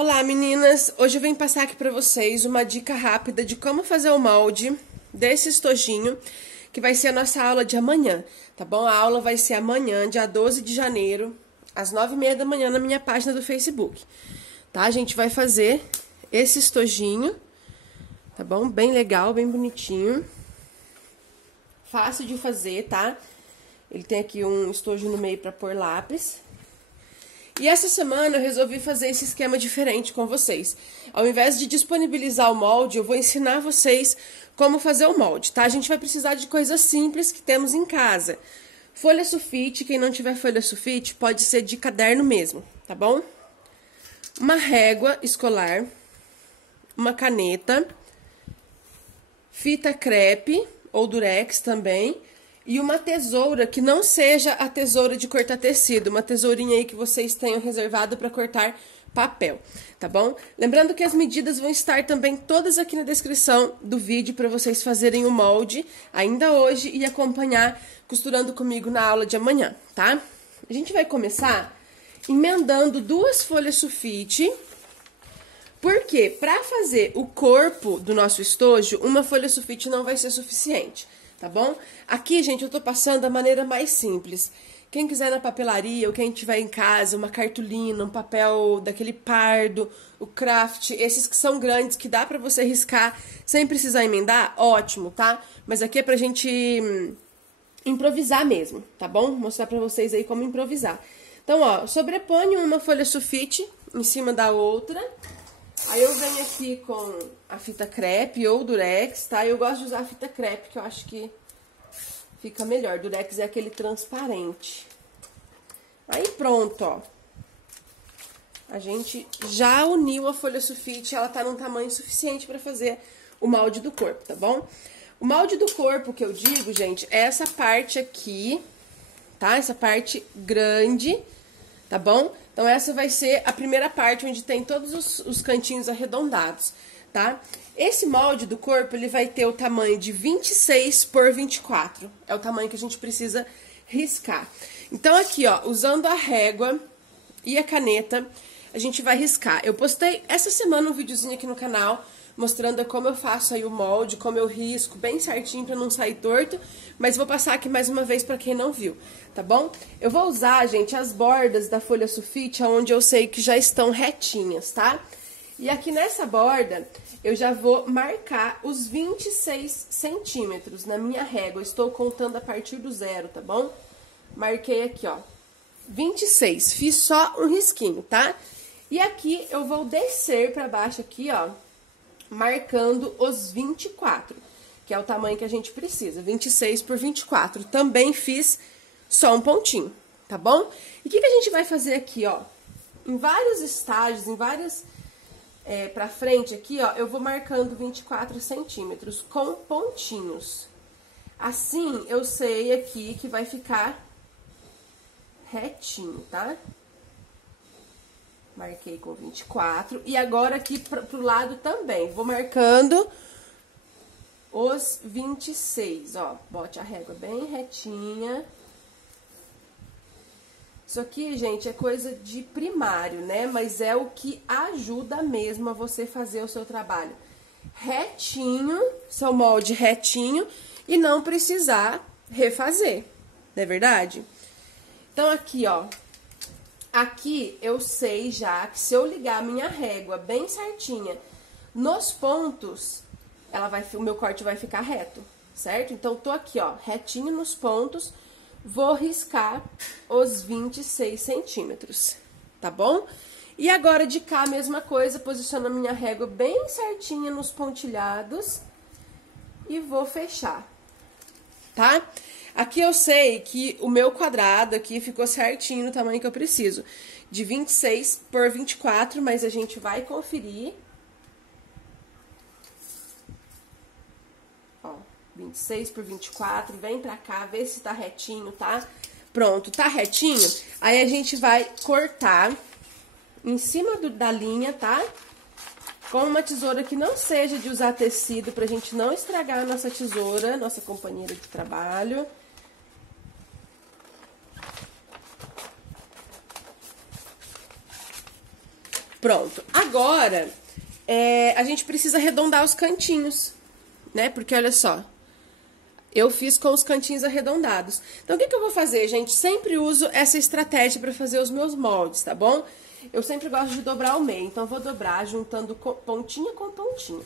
Olá meninas, hoje eu venho passar aqui pra vocês uma dica rápida de como fazer o molde desse estojinho, que vai ser a nossa aula de amanhã, tá bom? A aula vai ser amanhã, dia 12 de janeiro, às 9h30 da manhã na minha página do Facebook, tá? A gente vai fazer esse estojinho, tá bom? Bem legal, bem bonitinho, fácil de fazer, tá? Ele tem aqui um estojo no meio pra pôr lápis. E essa semana eu resolvi fazer esse esquema diferente com vocês. Ao invés de disponibilizar o molde, eu vou ensinar vocês como fazer o molde, tá? A gente vai precisar de coisas simples que temos em casa. Folha sulfite, quem não tiver folha sulfite, pode ser de caderno mesmo, tá bom? Uma régua escolar, uma caneta, fita crepe ou durex também, e uma tesoura que não seja a tesoura de cortar tecido, uma tesourinha aí que vocês tenham reservado para cortar papel, tá bom? Lembrando que as medidas vão estar também todas aqui na descrição do vídeo para vocês fazerem o molde ainda hoje e acompanhar costurando comigo na aula de amanhã, tá? A gente vai começar emendando 2 folhas sulfite, porque para fazer o corpo do nosso estojo, uma folha sulfite não vai ser suficiente. Tá bom? Aqui, gente, eu tô passando da maneira mais simples. Quem quiser na papelaria ou quem tiver em casa, uma cartolina, um papel daquele pardo, o craft, esses que são grandes, que dá pra você riscar sem precisar emendar, ótimo, tá? Mas aqui é pra gente improvisar mesmo, tá bom? Vou mostrar pra vocês aí como improvisar. Então, ó, sobreponho uma folha sulfite em cima da outra. Aí eu venho aqui com a fita crepe ou durex, tá? Eu gosto de usar a fita crepe, que eu acho que fica melhor. Durex é aquele transparente. Aí pronto, ó. A gente já uniu a folha sulfite, ela tá num tamanho suficiente pra fazer o molde do corpo, tá bom? O molde do corpo que eu digo, gente, é essa parte aqui, tá? Essa parte grande, tá bom? Então, essa vai ser a primeira parte, onde tem todos os cantinhos arredondados, tá? Esse molde do corpo, ele vai ter o tamanho de 26 por 24. É o tamanho que a gente precisa riscar. Então, aqui, ó, usando a régua e a caneta, a gente vai riscar. Eu postei essa semana um videozinho aqui no canal, mostrando como eu faço aí o molde, como eu risco bem certinho pra não sair torto, mas vou passar aqui mais uma vez pra quem não viu, tá bom? Eu vou usar, gente, as bordas da folha sulfite, onde eu sei que já estão retinhas, tá? E aqui nessa borda, eu já vou marcar os 26 centímetros na minha régua. Eu estou contando a partir do 0, tá bom? Marquei aqui, ó, 26. Fiz só um risquinho, tá? E aqui eu vou descer pra baixo aqui, ó, marcando os 24, que é o tamanho que a gente precisa, 26 por 24. Também fiz só um pontinho, tá bom? E o que a gente vai fazer aqui, ó? Em vários estágios, em vários pra frente aqui, ó, eu vou marcando 24 centímetros com pontinhos. Assim, eu sei aqui que vai ficar retinho, tá? Marquei com 24. E agora aqui pro lado também. Vou marcando os 26, ó. Bote a régua bem retinha. Isso aqui, gente, é coisa de primário, né? Mas é o que ajuda mesmo a você fazer o seu trabalho retinho, seu molde retinho, e não precisar refazer, não é verdade? Então, aqui, ó. Aqui eu sei já que se eu ligar a minha régua bem certinha nos pontos, o meu corte vai ficar reto, certo? Então, tô aqui, ó, retinho nos pontos, vou riscar os 26 centímetros, tá bom? E agora de cá a mesma coisa, posiciono a minha régua bem certinha nos pontilhados e vou fechar, tá? Aqui eu sei que o meu quadrado aqui ficou certinho no tamanho que eu preciso, de 26 por 24, mas a gente vai conferir. Ó, 26 por 24, vem pra cá, vê se tá retinho, tá? Pronto, tá retinho? Aí a gente vai cortar em cima da linha, tá? Com uma tesoura que não seja de usar tecido, pra gente não estragar a nossa tesoura, nossa companheira de trabalho. Pronto. Agora, a gente precisa arredondar os cantinhos, né? Porque, olha só, eu fiz com os cantinhos arredondados. Então, o que eu vou fazer, gente? Sempre uso essa estratégia para fazer os meus moldes, tá bom? Eu sempre gosto de dobrar ao meio, então, eu vou dobrar juntando pontinha com pontinha,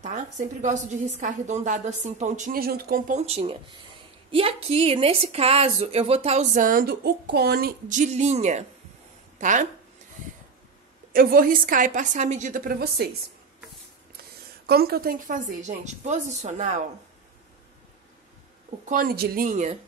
tá? Sempre gosto de riscar arredondado assim, pontinha junto com pontinha. E aqui, nesse caso, eu vou estar usando o cone de linha, tá? Eu vou riscar e passar a medida pra vocês. Como que eu tenho que fazer, gente? Posicionar, ó, o cone de linha,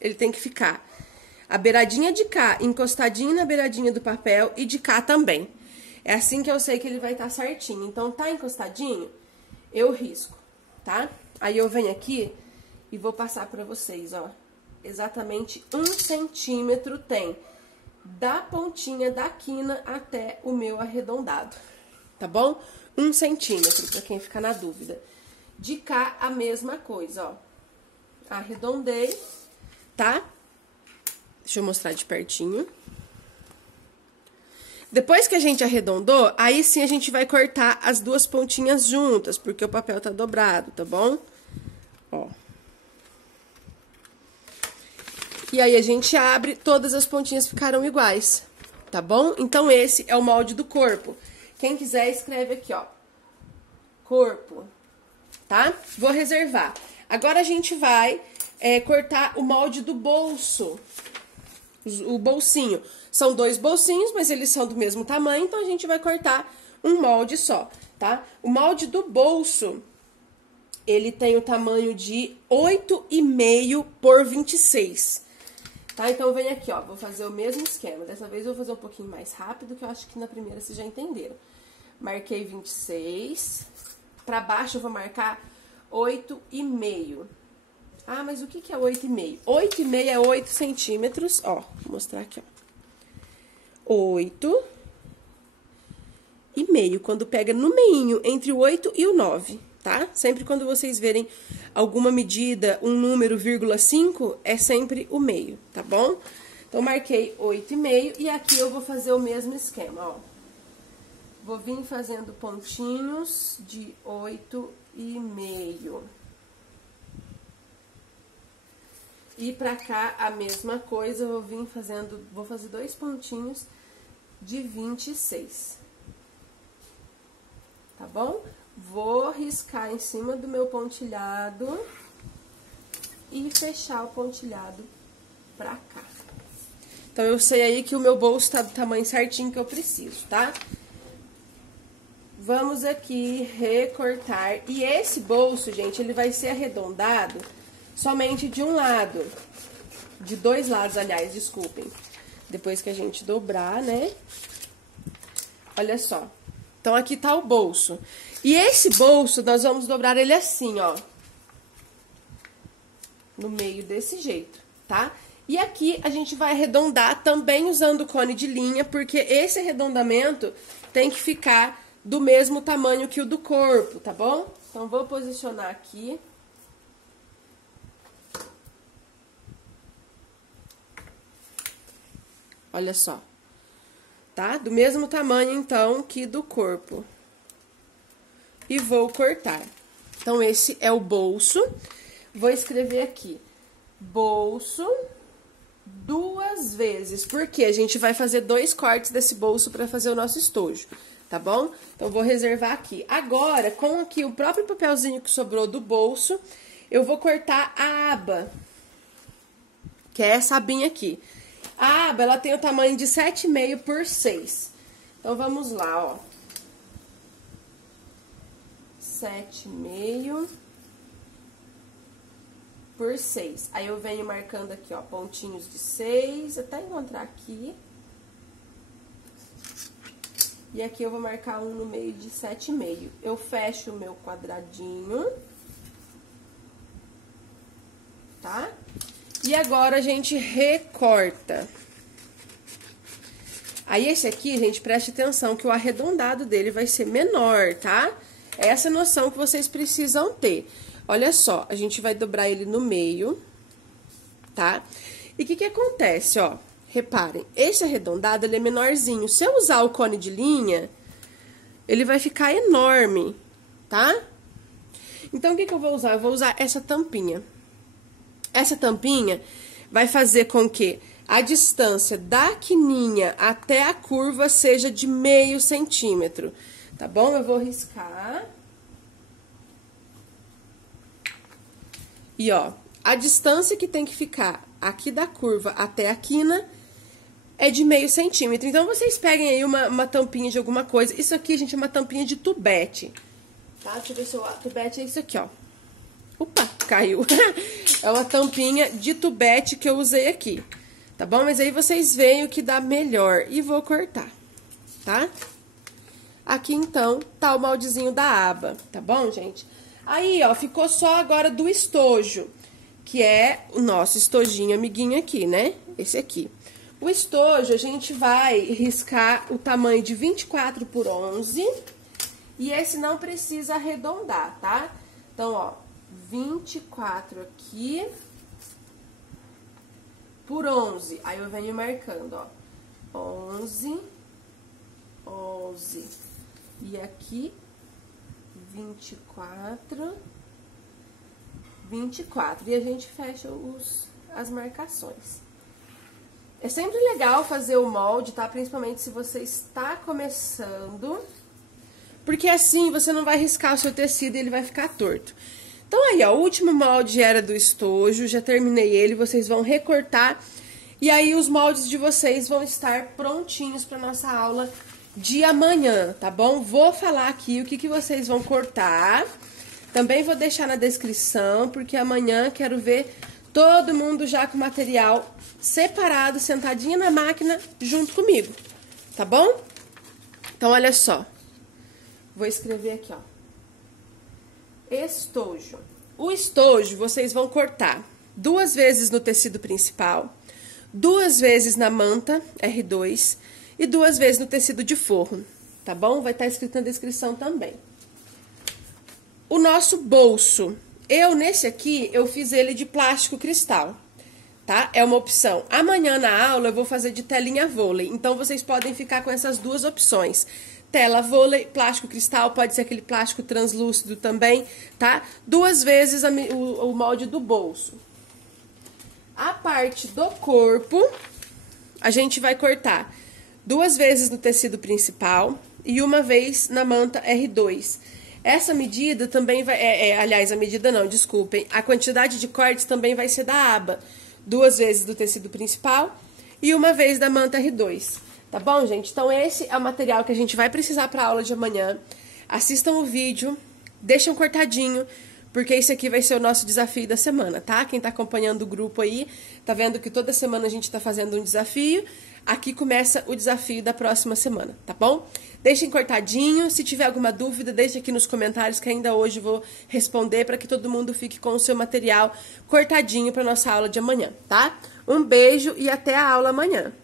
ele tem que ficar a beiradinha de cá, encostadinho na beiradinha do papel e de cá também. É assim que eu sei que ele vai estar certinho. Então, tá encostadinho, eu risco, tá? Aí eu venho aqui e vou passar pra vocês, ó. Exatamente 1 centímetro tem da pontinha da quina até o meu arredondado, tá bom? 1 centímetro, pra quem ficar na dúvida. De cá, a mesma coisa, ó. Arredondei, tá? Deixa eu mostrar de pertinho. Depois que a gente arredondou, aí sim a gente vai cortar as duas pontinhas juntas, porque o papel tá dobrado, tá bom? Ó. E aí, a gente abre, todas as pontinhas ficaram iguais, tá bom? Então, esse é o molde do corpo. Quem quiser, escreve aqui, ó. Corpo, tá? Vou reservar. Agora, a gente vai cortar o molde do bolso. O bolsinho. São 2 bolsinhos, mas eles são do mesmo tamanho, então, a gente vai cortar um molde só, tá? O molde do bolso, ele tem o tamanho de 8,5 por 26. Tá? Então, vem aqui, ó, vou fazer o mesmo esquema. Dessa vez, eu vou fazer um pouquinho mais rápido, que eu acho que na primeira vocês já entenderam. Marquei 26. Pra baixo, eu vou marcar 8,5. Ah, mas o que que é 8,5? 8,5 é 8 centímetros, ó. Vou mostrar aqui, ó. 8,5, quando pega no meinho, entre o 8 e o 9. Tá? Sempre quando vocês verem alguma medida, um número, 0,5, é sempre o meio, tá bom? Então, marquei 8,5 e aqui eu vou fazer o mesmo esquema, ó. Vou vir fazendo pontinhos de 8,5. E pra cá, a mesma coisa, eu vou fazer 2 pontinhos de 26. Tá bom? Vou riscar em cima do meu pontilhado e fechar o pontilhado pra cá. Então, eu sei aí que o meu bolso tá do tamanho certinho que eu preciso, tá? Vamos aqui recortar. E esse bolso, gente, ele vai ser arredondado somente de um lado. De 2 lados, aliás, desculpem. Depois que a gente dobrar, né? Olha só. Então, aqui tá o bolso. E esse bolso, nós vamos dobrar ele assim, ó. No meio desse jeito, tá? E aqui a gente vai arredondar também usando o cone de linha, porque esse arredondamento tem que ficar do mesmo tamanho que o do corpo, tá bom? Então, vou posicionar aqui. Olha só. Tá? Do mesmo tamanho, então, que do corpo. E vou cortar. Então, esse é o bolso. Vou escrever aqui, bolso 2 vezes, porque a gente vai fazer 2 cortes desse bolso para fazer o nosso estojo, tá bom? Então, vou reservar aqui. Agora, com aqui o próprio papelzinho que sobrou do bolso, eu vou cortar a aba, que é essa abinha aqui. A aba, ela tem o tamanho de 7,5 por 6. Então, vamos lá, ó. 7,5 por 6. Aí, eu venho marcando aqui, ó, pontinhos de 6, até encontrar aqui. E aqui eu vou marcar um no meio de 7,5. Eu fecho o meu quadradinho. Tá? E agora, a gente recorta. Aí, esse aqui, gente, preste atenção que o arredondado dele vai ser menor, tá? Essa noção que vocês precisam ter. Olha só, a gente vai dobrar ele no meio, tá? E o que que acontece, ó? reparem, esse arredondado, ele é menorzinho. Se eu usar o cone de linha, ele vai ficar enorme, tá? Então, o que eu vou usar? Eu vou usar essa tampinha. Essa tampinha vai fazer com que a distância da quininha até a curva seja de meio centímetro, tá bom? Eu vou riscar. E, ó, a distância que tem que ficar aqui da curva até a quina é de meio centímetro. Então, vocês peguem aí uma tampinha de alguma coisa. Isso aqui, gente, é uma tampinha de tubete, tá? Deixa eu ver se o tubete é isso aqui, ó. Opa, caiu. É uma tampinha de tubete que eu usei aqui, tá bom? Mas aí vocês veem o que dá melhor. E vou cortar, tá? Aqui, então, tá o moldezinho da aba, tá bom, gente? Aí, ó, ficou só agora do estojo, que é o nosso estojinho amiguinho aqui, né? Esse aqui. O estojo, a gente vai riscar o tamanho de 24 por 11, e esse não precisa arredondar, tá? Então, ó, 24 aqui por 11. Aí, eu venho marcando, ó, 11, 11. E aqui, 24, 24. E a gente fecha as marcações. É sempre legal fazer o molde, tá? Principalmente se você está começando, porque assim você não vai riscar o seu tecido e ele vai ficar torto. Então, aí, ó, o último molde era do estojo, já terminei ele, vocês vão recortar. E aí, os moldes de vocês vão estar prontinhos para nossa aula de amanhã, tá bom? Vou falar aqui o que vocês vão cortar. Também vou deixar na descrição, porque amanhã quero ver todo mundo já com material separado, sentadinha na máquina, junto comigo, tá bom? Então, olha só. Vou escrever aqui, ó. Estojo. O estojo, vocês vão cortar 2 vezes no tecido principal, 2 vezes na manta R2 e 2 vezes no tecido de forro, tá bom? Vai estar escrito na descrição também. O nosso bolso, nesse aqui, eu fiz ele de plástico cristal, tá? É uma opção. Amanhã na aula eu vou fazer de telinha vôlei, então vocês podem ficar com essas duas opções. Tela vôlei, plástico cristal, pode ser aquele plástico translúcido também, tá? 2 vezes o molde do bolso. A parte do corpo, a gente vai cortar 2 vezes no tecido principal e 1 vez na manta R2. Essa medida também vai... aliás, a medida não, desculpem. A quantidade de cortes também vai ser da aba. 2 vezes do tecido principal e 1 vez da manta R2. Tá bom, gente? Então, esse é o material que a gente vai precisar para a aula de amanhã. Assistam o vídeo, deixem cortadinho, porque esse aqui vai ser o nosso desafio da semana, tá? Quem tá acompanhando o grupo aí, tá vendo que toda semana a gente tá fazendo um desafio. Aqui começa o desafio da próxima semana, tá bom? Deixem cortadinho. Se tiver alguma dúvida, deixe aqui nos comentários, que ainda hoje eu vou responder para que todo mundo fique com o seu material cortadinho para nossa aula de amanhã, tá? Um beijo e até a aula amanhã.